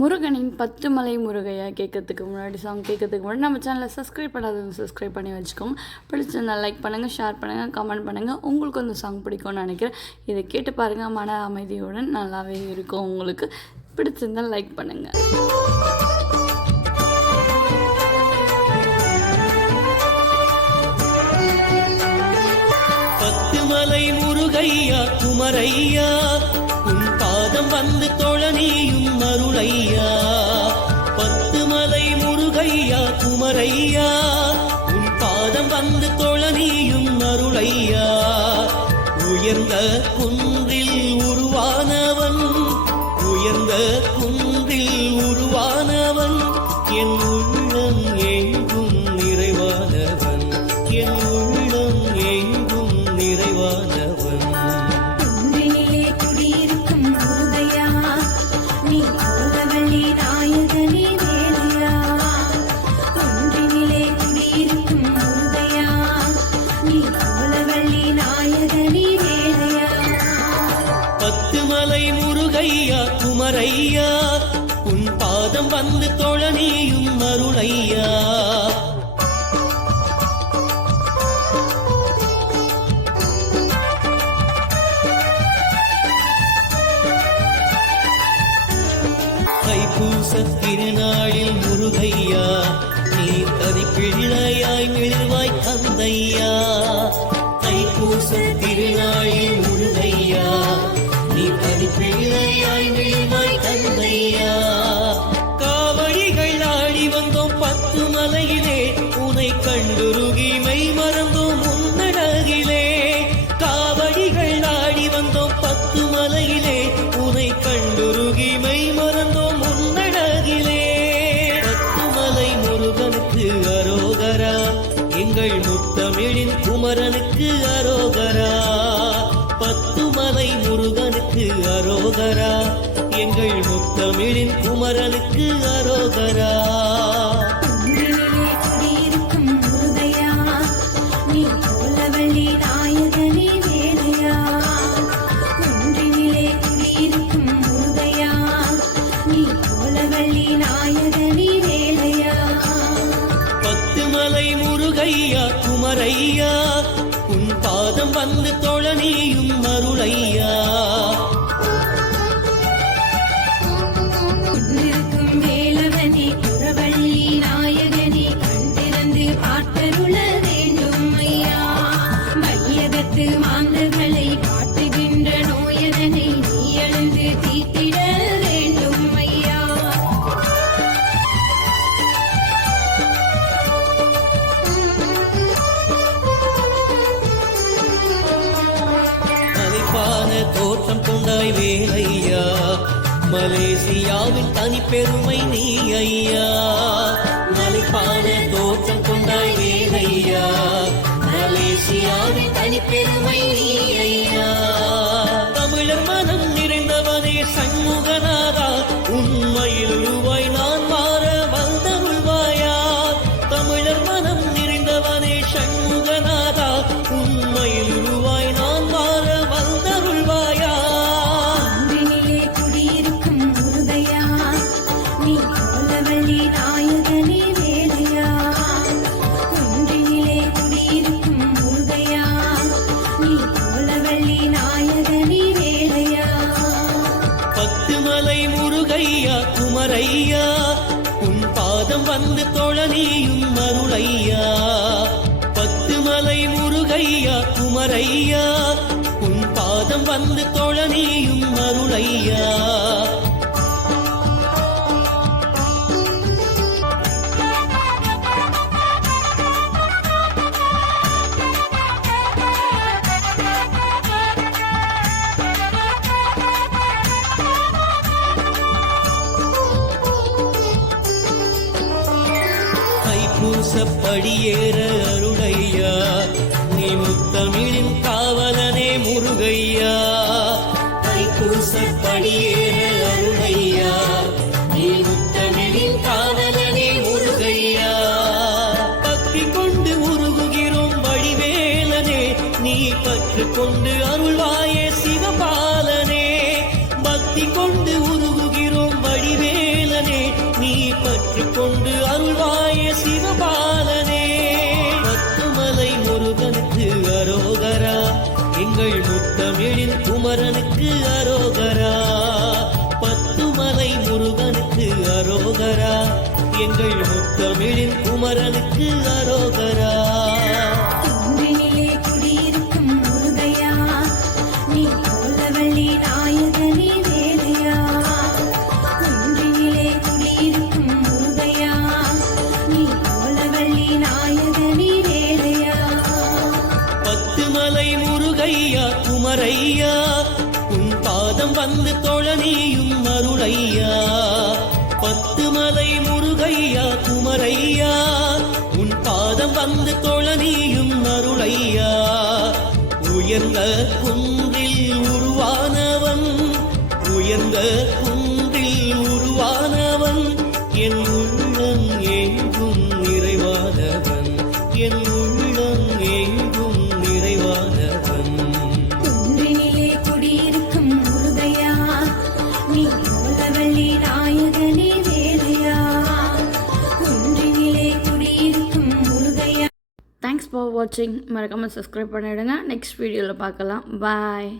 முருகனின் 10 மலை முருகையா கேட்கறதுக்கு முன்னாடி சாங் கேட்கறதுக்கு முன்னாடி நம்ம சேனலை சப்ஸ்கிரைப் பண்ணாதவங்க சப்ஸ்கிரைப் பண்ணி வச்சுக்கோங்க. பிடிச்சிருந்தா லைக் பண்ணுங்கள், ஷேர் பண்ணுங்கள், கமெண்ட் பண்ணுங்கள். உங்களுக்கு அந்த சாங் பிடிக்கும்னு நினைக்கிறேன். இதை கேட்டு பாருங்கள், மன அமைதியுடன் நல்லாவே இருக்கும். உங்களுக்கு பிடிச்சிருந்தால் லைக் பண்ணுங்கள். மலை முருகையா குமரையா உன் பாதம் வந்து தொழனியும் அருளையா. 10 மலை முருகையா குமரையா உன் பாதம் வந்து தொழனியும் அருளையா. உயர்ந்த குன்றில் உருவானவன், உயர்ந்த குன்றில் உருவானவன், என் உள்ளம் எங்கும் நிறைவானவன், என் உள்ளம் எங்கும் நிறைவானவன். குன்றினிலே குடியிருக்கும் முருகையா, நீ கோலவள்ளி நாயகனே வேலையா. குன்றினிலே குடியிருக்கும் முருகையா, நீ கோலவள்ளி நாயகனே வேலையா. 10 மலை முருகையா குமரையா உன் பாதம் வந்து தொழனியும் அருளையா. தைப்பூச திருநாளில் முருகையா நீ தனிப்பிள்ளையாய் மிளிர்வாய் தந்தையா. தைப்பூச திருநாளில் முருகையா நீ தனிப்பிள்ளையாய் மிளிர்வாய் தந்தையா. காவடிகள் ஆடி வந்தோம் 10 மலையிலே, உனை கண்டுருகி மை மறந்தோம் உன்னழகிலே. காவடிகள் ஆடி வந்தோம் 10 மலையிலே, உனை கண்டுருகி மை மறந்தோம் உன்னழகிலே. 10 மலை முருகனுக்கு அரோகரா, எங்கள் முத்தமிழின் குமரனுக்கு அரோகரா. 10 மலை முருகனுக்கு அரோகரா, எங்கள் முத்தமிழின் குமரனுக்கு அரோகரா. குன்றினிலே குடியிருக்கும் முருகையா, நீ கோலவள்ளி நாயகனே வேலையா. குன்றினிலே குடியிருக்கும் முருகையா, நீ கோலவள்ளி நாயகனே வேலையா. 10 மலை முருகையா குமரையா உன் பாதம் வந்து தொழனியும் அருளையா. குன்றிருக்கும் வேலவனே குறவள்ளி நாயகனே, கண் திறந்து பார்த்தருள வேண்டும் ஐயா. வையகத்து மாந்தர்களை காட்டுகின்ற நோயதனை நீ எழுந்து தீர்த்திட வேண்டும் ஐயா. மலைப்பான தோற்றம் கொண்டாய் வேலையா, மலேசியாவின் தனி பெருமை நீ ஐயா. மலைப்பான தோற்றம் கொண்டாய் வேலையா, மலேசியாவின் தனி பெருமை நீ ஐயா. தமிழர் மனம் நிறைந்தவனே சண்முகநாதா, உண்மையில் உருவாய் நான் மாற வந்தருள்வாயா. தமிழர் மனம் நிறைந்தவனே சண்முகநாதா, உண்மையில் உருவாய் நான் மாற வந்தருள்வாயா. குன்றினிலே குடியிருக்கும் முருகையா, நீ கோலவள்ளி நாயகனே வேலையா. குன்றினிலே குடியிருக்கும் முருகையா, நீ கோலவள்ளி நாயகனே வேலையா. 10 மலை முருகையா குமரையா உன் பாதம் வந்து தொழனியும் அருளையா. 10 மலை முருகையா குமரையா உன் பாதம் வந்து தொழனியும் அருளையா. தைப்பூசப்படியேற அருளையா, நீ முத்தமிழின் காவலனே முருகையா. தைப்பூசப்படியேற அருளையா, நீ முத்தமிழின் காவலனே முருகையா. பக்தி கொண்டு உருகுகிறோம் வடிவேலனே, நீ பற்று கொண்டு அருள்வாயே சிவபாலனே. பக்தி கொண்டு உருகுகிறோம் வடிவேலனே, அரோகரா, எங்கள் முத்தமிழின் குமரனுக்கு அரோகரா. குன்றினிலே குடியிருக்கும் முருகையா, நீ கோலவள்ளி நாயகனே வேலையா. குன்றினிலே குடியிருக்கும் முருகையா, நீ கோலவள்ளி நாயகனே வேலையா. பத்துமலை முருகையா குமரையா, உன் பாதம் வந்து தொழனியும் அருளையா. பத்துமலை முருகையா குமரையா, உன் பாதம் வந்து தொழனியும் அருளையா. உயர்ந்த குன்றில் உருவானவன், உயர்ந்த குன்றில் உருவானவன், என் உள்ளம் எங்கும் நிறைவானவன், என் உள்ளம் எங்கும் நிறைவானவன். குன்றினிலே குடியிருக்கும் முருகையா, நீ கோலவள்ளி நாயகனே வேலையா. குன்றினிலே குடியிருக்கும் முருகையா. தேங்க்ஸ் ஃபார் வாட்சிங். மறக்காமல் சப்ஸ்கிரைப் பண்ணிவிடுங்க. நெக்ஸ்ட் வீடியோவில் பார்க்கலாம். பாய்.